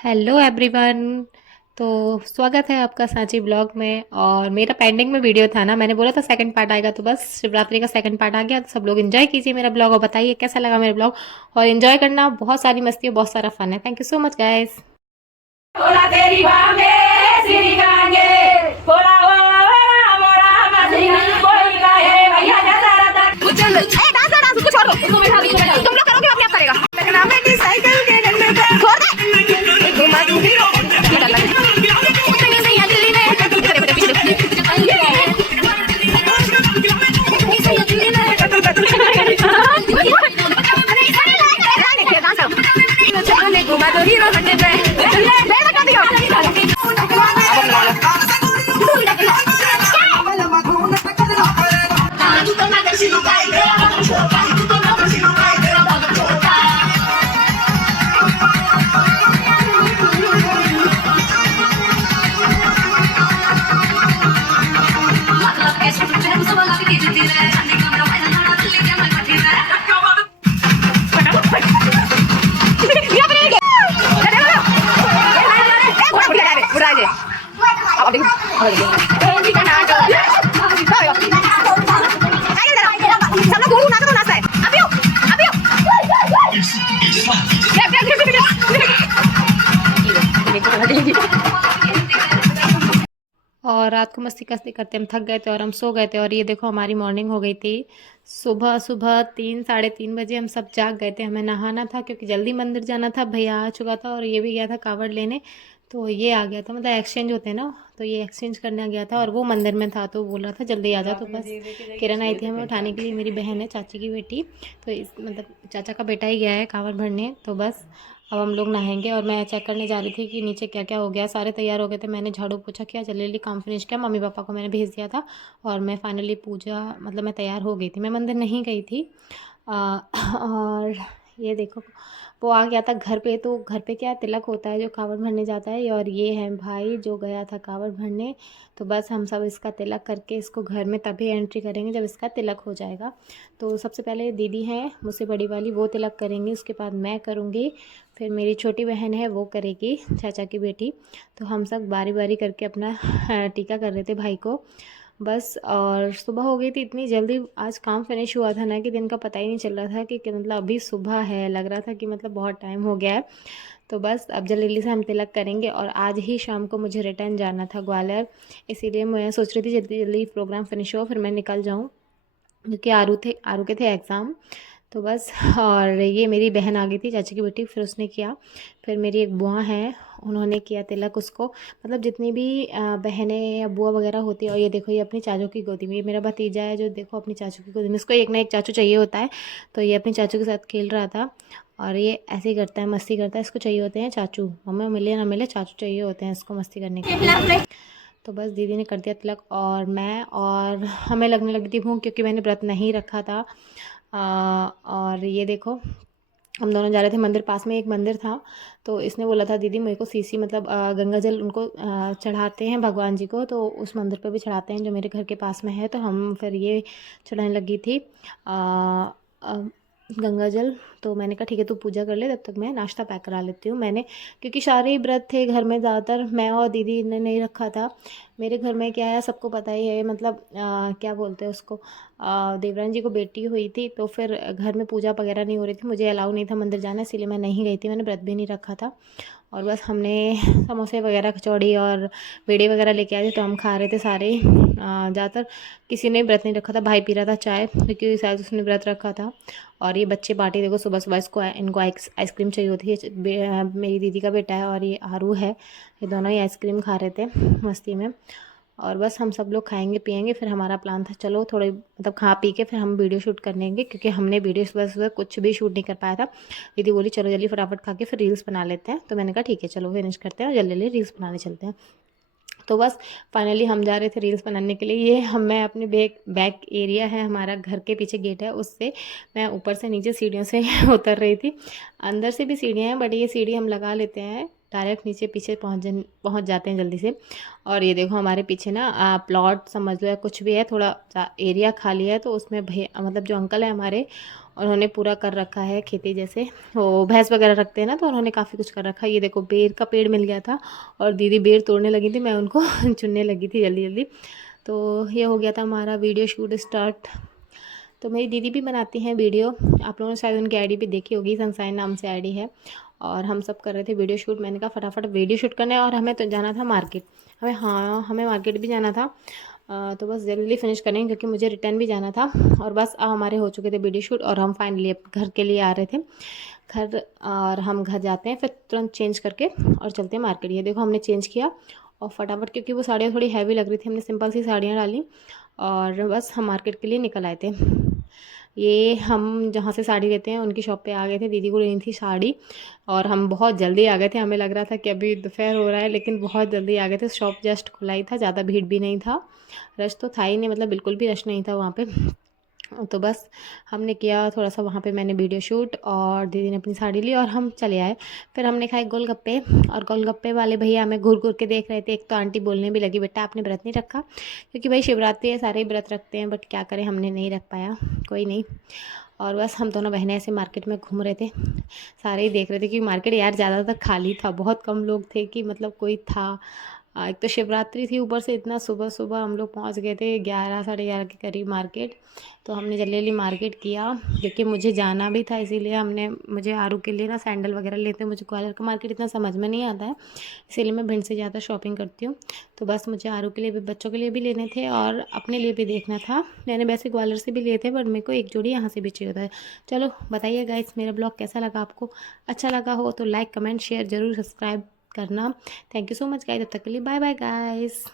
Hello everyone. तो स्वागत है आपका सांची ब्लॉग में। और मेरा पेंडिंग में वीडियो था ना, मैंने बोला था सेकंड पार्ट आएगा, तो बस शिवरात्रि का सेकंड पार्ट आ गया। तो सब लोग एंजॉय कीजिए मेरा ब्लॉग और बताइए कैसा लगा मेरा ब्लॉग। और एंजॉय करना, बहुत सारी मस्ती और बहुत सारा फन है। Thank you so much guys. Hola, Teri Bambe, Siri Gange, Hola, Hola, Mora, Masini, कोई गाए भैया जैसा रहता उज्जैन ए डांस डांस कुछ छोड़ दो तुम लोग करोगे अपने आप करेगा लेकिन हमें की साइकिल के डंडे पे छोड़ दे घुमा दूंगी ये डर लगे नहीं है दिल्ली में तेरे बेटे पीछे घुमा दो हीरो हटे पे बैठ कर दियो और रात को मस्ती करते करते हम थक गए थे और हम सो गए थे। और ये देखो हमारी मॉर्निंग हो गई थी। सुबह सुबह 3 साढ़े 3 बजे हम सब जाग गए थे। हमें नहाना था क्योंकि जल्दी मंदिर जाना था। भैया आ चुका था और ये भी गया था कावड़ लेने। तो ये आ गया था, मतलब एक्सचेंज होते हैं ना, तो ये एक्सचेंज करने गया था और वो मंदिर में था। तो बोल रहा था जल्दी आ जा। तो बस किरण आई थी हमें उठाने के लिए, मेरी बहन है, चाची की बेटी। तो इस मतलब चाचा का बेटा ही गया है कावड़ भरने। तो बस अब हम लोग नहाएंगे। और मैं चेक करने जा रही थी कि नीचे क्या क्या हो गया। सारे तैयार हो गए थे, मैंने झाड़ू पोछा किया, जल्दी जल्दी काम फिनिश किया, मम्मी पापा को मैंने भेज दिया था। और मैं फाइनली पूजा मतलब मैं तैयार हो गई थी, मैं मंदिर नहीं गई थी। और ये देखो वो आ गया था घर पे। तो घर पे क्या तिलक होता है जो कावड़ भरने जाता है। और ये है भाई जो गया था कावड़ भरने। तो बस हम सब इसका तिलक करके इसको घर में तभी एंट्री करेंगे जब इसका तिलक हो जाएगा। तो सबसे पहले दीदी हैं मुझसे बड़ी वाली, वो तिलक करेंगी, उसके बाद मैं करूँगी, फिर मेरी छोटी बहन है वो करेगी, चाचा की बेटी। तो हम सब बारी बारी करके अपना टीका कर रहे थे भाई को बस। और सुबह हो गई थी इतनी जल्दी, आज काम फिनिश हुआ था ना कि दिन का पता ही नहीं चल रहा था कि मतलब अभी सुबह है, लग रहा था कि मतलब बहुत टाइम हो गया है। तो बस अब जल्दी जल्दी से हम तिलक करेंगे। और आज ही शाम को मुझे रिटर्न जाना था ग्वालियर, इसीलिए मैं सोच रही थी जल्दी जल्दी प्रोग्राम फिनिश हो फिर मैं निकल जाऊँ, क्योंकि आरू के थे एग्ज़ाम। तो बस और ये मेरी बहन आ गई थी, चाची की बेटी, फिर उसने किया। फिर मेरी एक बुआ है, उन्होंने किया तिलक उसको। मतलब जितनी भी बहनें या बुआ वगैरह होती है। और ये देखो ये अपनी चाचू की गोदी में, ये मेरा भतीजा है जो देखो अपनी चाचू की गोदी में, इसको एक ना एक चाचू चाहिए होता है। तो ये अपनी चाचू के साथ खेल रहा था। और ये ऐसे ही करता है, मस्ती करता है, इसको चाहिए होते हैं चाचू, मम्मी मिले ना मिले चाचू चाहिए होते हैं इसको मस्ती करने के लिए। तो बस दीदी ने कर दिया तिलक और मैं, और हमें लगने लगी थी भूख क्योंकि मैंने व्रत नहीं रखा था। और ये देखो हम दोनों जा रहे थे मंदिर, पास में एक मंदिर था। तो इसने बोला था दीदी मेरे को सीसी मतलब गंगा जल उनको चढ़ाते हैं भगवान जी को, तो उस मंदिर पे भी चढ़ाते हैं जो मेरे घर के पास में है। तो हम फिर ये चढ़ाने लगी थी गंगा जल। तो मैंने कहा ठीक है तू पूजा कर ले, तब तक मैं नाश्ता पैक करा लेती हूँ। मैंने क्योंकि सारे ही व्रत थे घर में, ज़्यादातर मैं और दीदी ने नहीं रखा था। मेरे घर में क्या है सबको पता ही है, मतलब क्या बोलते हैं उसको, देवरानी जी को बेटी हुई थी। तो फिर घर में पूजा वगैरह नहीं हो रही थी, मुझे अलाउ नहीं था मंदिर जाना, इसीलिए मैं नहीं गई थी, मैंने व्रत भी नहीं रखा था। और बस हमने समोसे वगैरह कचौड़ी और बेड़े वगैरह लेके आए थे, तो हम खा रहे थे सारे ही। ज़्यादातर किसी ने व्रत नहीं रखा था, भाई पी रहा था चाय क्योंकि शायद उसने व्रत रखा था। और ये बच्चे पार्टी देखो, सुबह सुबह इसको इनको आइसक्रीम चाहिए होती है। मेरी दीदी का बेटा है और ये आरू है, ये दोनों ही आइसक्रीम खा रहे थे मस्ती में। और बस हम सब लोग खाएंगे पिएंगे, फिर हमारा प्लान था चलो थोड़े मतलब खा पी के फिर हम वीडियो शूट कर लेंगे, क्योंकि हमने वीडियो सुबह सुबह कुछ भी शूट नहीं कर पाया था। दीदी बोली चलो जल्दी फटाफट खा के फिर रील्स बना लेते हैं। तो मैंने कहा ठीक है चलो फिनिश करते हैं और जल्दी जल्दी रील्स बनाने चलते हैं। तो बस फाइनली हम जा रहे थे रील्स बनाने के लिए। ये हम मैं अपने बैक एरिया है हमारा, घर के पीछे गेट है, उससे मैं ऊपर से नीचे सीढ़ियों से उतर रही थी। अंदर से भी सीढ़ियाँ हैं बट ये सीढ़ी हम लगा लेते हैं, डायरेक्ट नीचे पीछे पहुँच जाते हैं जल्दी से। और ये देखो हमारे पीछे ना प्लॉट समझ लो या कुछ भी है, थोड़ा एरिया खाली है, तो उसमें भैया मतलब जो अंकल है हमारे, उन्होंने पूरा कर रखा है खेती, जैसे वो भैंस वगैरह रखते हैं ना, तो उन्होंने काफ़ी कुछ कर रखा है। ये देखो बेर का पेड़ मिल गया था और दीदी बेर तोड़ने लगी थी, मैं उनको चुनने लगी थी जल्दी जल्दी। तो ये हो गया था हमारा वीडियो शूट स्टार्ट। तो मेरी दीदी भी बनाती हैं वीडियो, आप लोगों ने शायद उनकी आईडी भी देखी होगी, सनसाइन नाम से आईडी है। और हम सब कर रहे थे वीडियो शूट। मैंने कहा फटाफट वीडियो शूट करना है और हमें तो जाना था मार्केट। हमें मार्केट भी जाना था। तो बस जल्दी फिनिश करेंगे क्योंकि मुझे रिटर्न भी जाना था। और बस हमारे हो चुके थे वीडियो शूट और हम फाइनली घर के लिए आ रहे थे घर। और हम घर जाते हैं फिर तुरंत चेंज करके और चलते हैं मार्केट। ये देखो हमने चेंज किया और फटाफट, क्योंकि वो साड़ियाँ थोड़ी हैवी लग रही थी, हमने सिंपल सी साड़ियाँ डाली और बस हम मार्केट के लिए निकल आए थे। ये हम जहाँ से साड़ी लेते हैं उनकी शॉप पे आ गए थे, दीदी को लेनी थी साड़ी। और हम बहुत जल्दी आ गए थे, हमें लग रहा था कि अभी दोपहर हो रहा है, लेकिन बहुत जल्दी आ गए थे। शॉप जस्ट खुला ही था, ज़्यादा भीड़ भी नहीं था, रश तो था ही नहीं, मतलब बिल्कुल भी रश नहीं था वहाँ पे। तो बस हमने किया थोड़ा सा वहाँ पे, मैंने वीडियो शूट और दीदी ने अपनी साड़ी ली और हम चले आए। फिर हमने खाए गोलगप्पे और गोलगप्पे वाले भैया हमें घूर घूर के देख रहे थे। एक तो आंटी बोलने भी लगी, बेटा आपने व्रत नहीं रखा, क्योंकि भाई शिवरात्रि है, सारे ही व्रत रखते हैं, बट क्या करें हमने नहीं रख पाया, कोई नहीं। और बस हम दोनों बहनें ऐसे मार्केट में घूम रहे थे, सारे ही देख रहे थे कि मार्केट यार ज़्यादातर खाली था, बहुत कम लोग थे कि मतलब कोई था। एक तो शिवरात्रि थी, ऊपर से इतना सुबह सुबह हम लोग पहुंच गए थे 11 साढ़े 11 के करीब मार्केट। तो हमने जल्दी जल्दी मार्केट किया क्योंकि मुझे जाना भी था, इसीलिए मुझे आरू के लिए ना सैंडल वगैरह लेते हैं। मुझे ग्वालियर का मार्केट इतना समझ में नहीं आता है, इसीलिए मैं भिंड से ज़्यादा शॉपिंग करती हूँ। तो बस मुझे आरू के लिए भी, बच्चों के लिए भी लेने थे और अपने लिए भी देखना था। मैंने वैसे ग्वालियर से भी लिए थे, बट मेरे को एक जोड़ी यहाँ से भी चाहिए होता है। चलो बताइए गाइस, मेरा ब्लॉग कैसा लगा आपको? अच्छा लगा हो तो लाइक कमेंट शेयर ज़रूर, सब्सक्राइब करना। Thank you so much guys, तब तक के लिए बाय बाय गाइस।